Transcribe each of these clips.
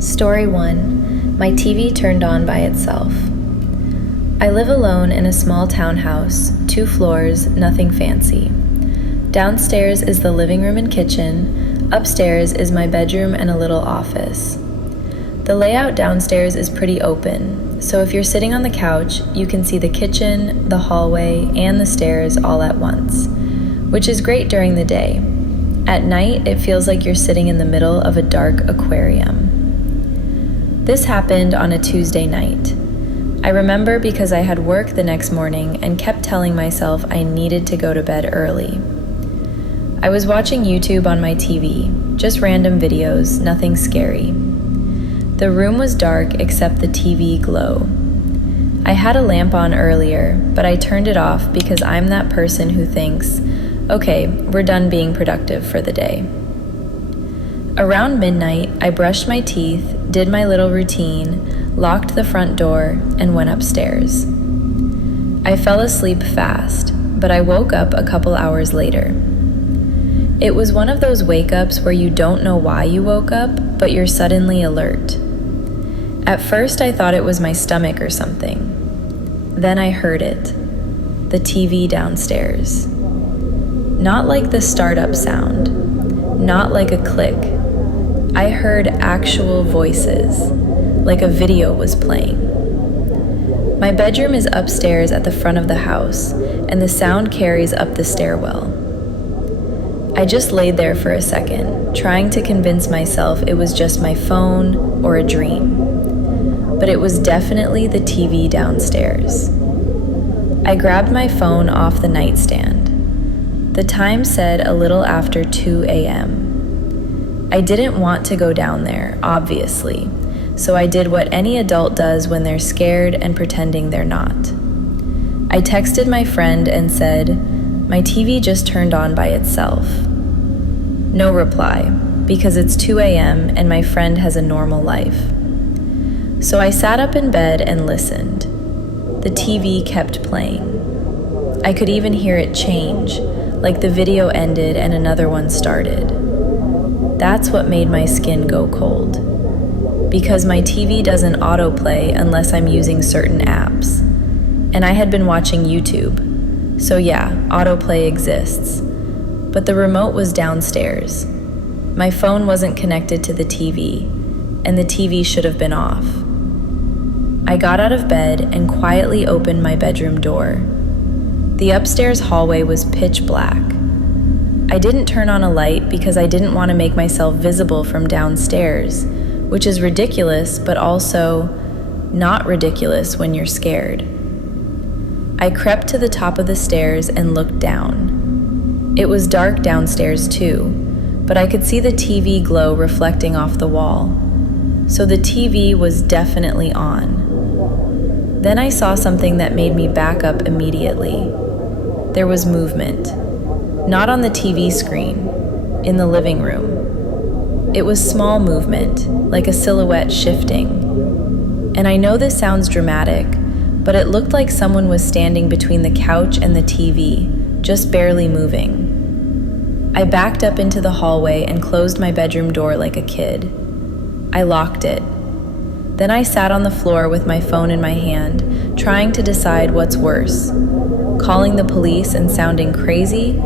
Story 1. My TV turned on by itself. I live alone in a small townhouse, 2 floors, nothing fancy. Downstairs is the living room and kitchen. Upstairs is my bedroom and a little office. The layout downstairs is pretty open, so if you're sitting on the couch, you can see the kitchen, the hallway, and the stairs all at once, which is great during the day. At night, it feels like you're sitting in the middle of a dark aquarium. This happened on a Tuesday night. I remember because I had work the next morning and kept telling myself I needed to go to bed early. I was watching YouTube on my TV, just random videos, nothing scary. The room was dark except the TV glow. I had a lamp on earlier, but I turned it off because I'm that person who thinks, okay, we're done being productive for the day. Around midnight, I brushed my teeth, did my little routine, locked the front door, and went upstairs. I fell asleep fast, but I woke up a couple hours later. It was one of those wake-ups where you don't know why you woke up, but you're suddenly alert. At first, I thought it was my stomach or something. Then I heard it. The TV downstairs. Not like the startup sound. Not like a click. I heard actual voices, like a video was playing. My bedroom is upstairs at the front of the house, and the sound carries up the stairwell. I just laid there for a second, trying to convince myself it was just my phone or a dream. But it was definitely the TV downstairs. I grabbed my phone off the nightstand. The time said a little after 2 a.m. I didn't want to go down there, obviously, so I did what any adult does when they're scared and pretending they're not. I texted my friend and said, "My TV just turned on by itself." No reply, because it's 2 a.m. and my friend has a normal life. So I sat up in bed and listened. The TV kept playing. I could even hear it change, like the video ended and another one started. That's what made my skin go cold. Because my TV doesn't autoplay unless I'm using certain apps. And I had been watching YouTube. So yeah, autoplay exists. But the remote was downstairs. My phone wasn't connected to the TV, and the TV should have been off. I got out of bed and quietly opened my bedroom door. The upstairs hallway was pitch black. I didn't turn on a light because I didn't want to make myself visible from downstairs, which is ridiculous, but also not ridiculous when you're scared. I crept to the top of the stairs and looked down. It was dark downstairs too, but I could see the TV glow reflecting off the wall. So the TV was definitely on. Then I saw something that made me back up immediately. There was movement. Not on the TV screen, in the living room. It was small movement, like a silhouette shifting. And I know this sounds dramatic, but it looked like someone was standing between the couch and the TV, just barely moving. I backed up into the hallway and closed my bedroom door like a kid. I locked it. Then I sat on the floor with my phone in my hand, trying to decide what's worse, calling the police and sounding crazy,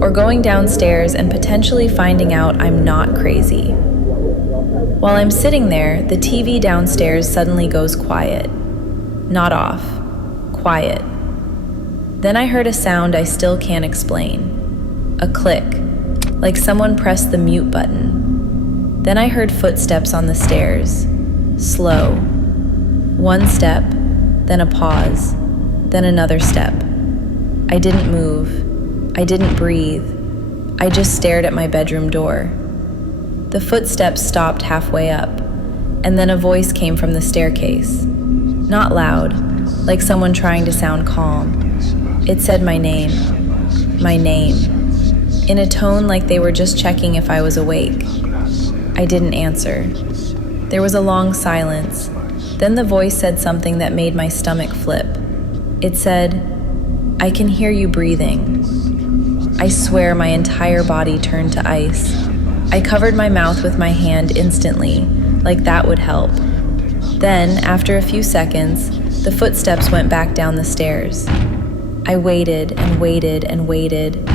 or going downstairs and potentially finding out I'm not crazy. While I'm sitting there, the TV downstairs suddenly goes quiet. Not off. Quiet. Then I heard a sound I still can't explain. A click, like someone pressed the mute button. Then I heard footsteps on the stairs. Slow. One step, then a pause, then another step. I didn't move. I didn't breathe. I just stared at my bedroom door. The footsteps stopped halfway up, and then a voice came from the staircase. Not loud, like someone trying to sound calm. It said my name, in a tone like they were just checking if I was awake. I didn't answer. There was a long silence. Then the voice said something that made my stomach flip. It said, "I can hear you breathing." I swear my entire body turned to ice. I covered my mouth with my hand instantly, like that would help. Then, after a few seconds, the footsteps went back down the stairs. I waited and waited and waited.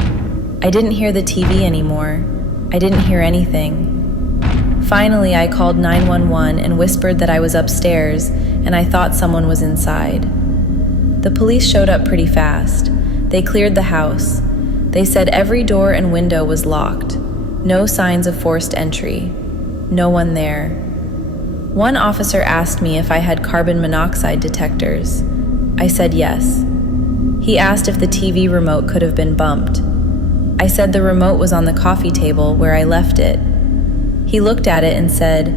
I didn't hear the TV anymore. I didn't hear anything. Finally, I called 911 and whispered that I was upstairs and I thought someone was inside. The police showed up pretty fast. They cleared the house. They said every door and window was locked. No signs of forced entry. No one there. One officer asked me if I had carbon monoxide detectors. I said yes. He asked if the TV remote could have been bumped. I said the remote was on the coffee table where I left it. He looked at it and said,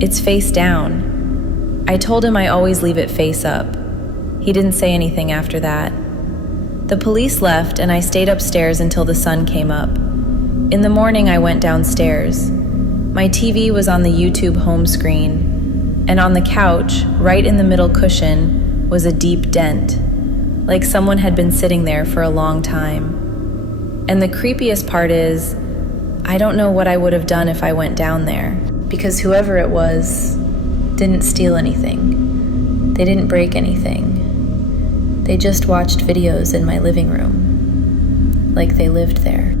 "It's face down." I told him I always leave it face up. He didn't say anything after that. The police left and I stayed upstairs until the sun came up. In the morning, I went downstairs. My TV was on the YouTube home screen, and on the couch, right in the middle cushion, was a deep dent, like someone had been sitting there for a long time. And the creepiest part is, I don't know what I would have done if I went down there, because whoever it was didn't steal anything. They didn't break anything. They just watched videos in my living room, like they lived there.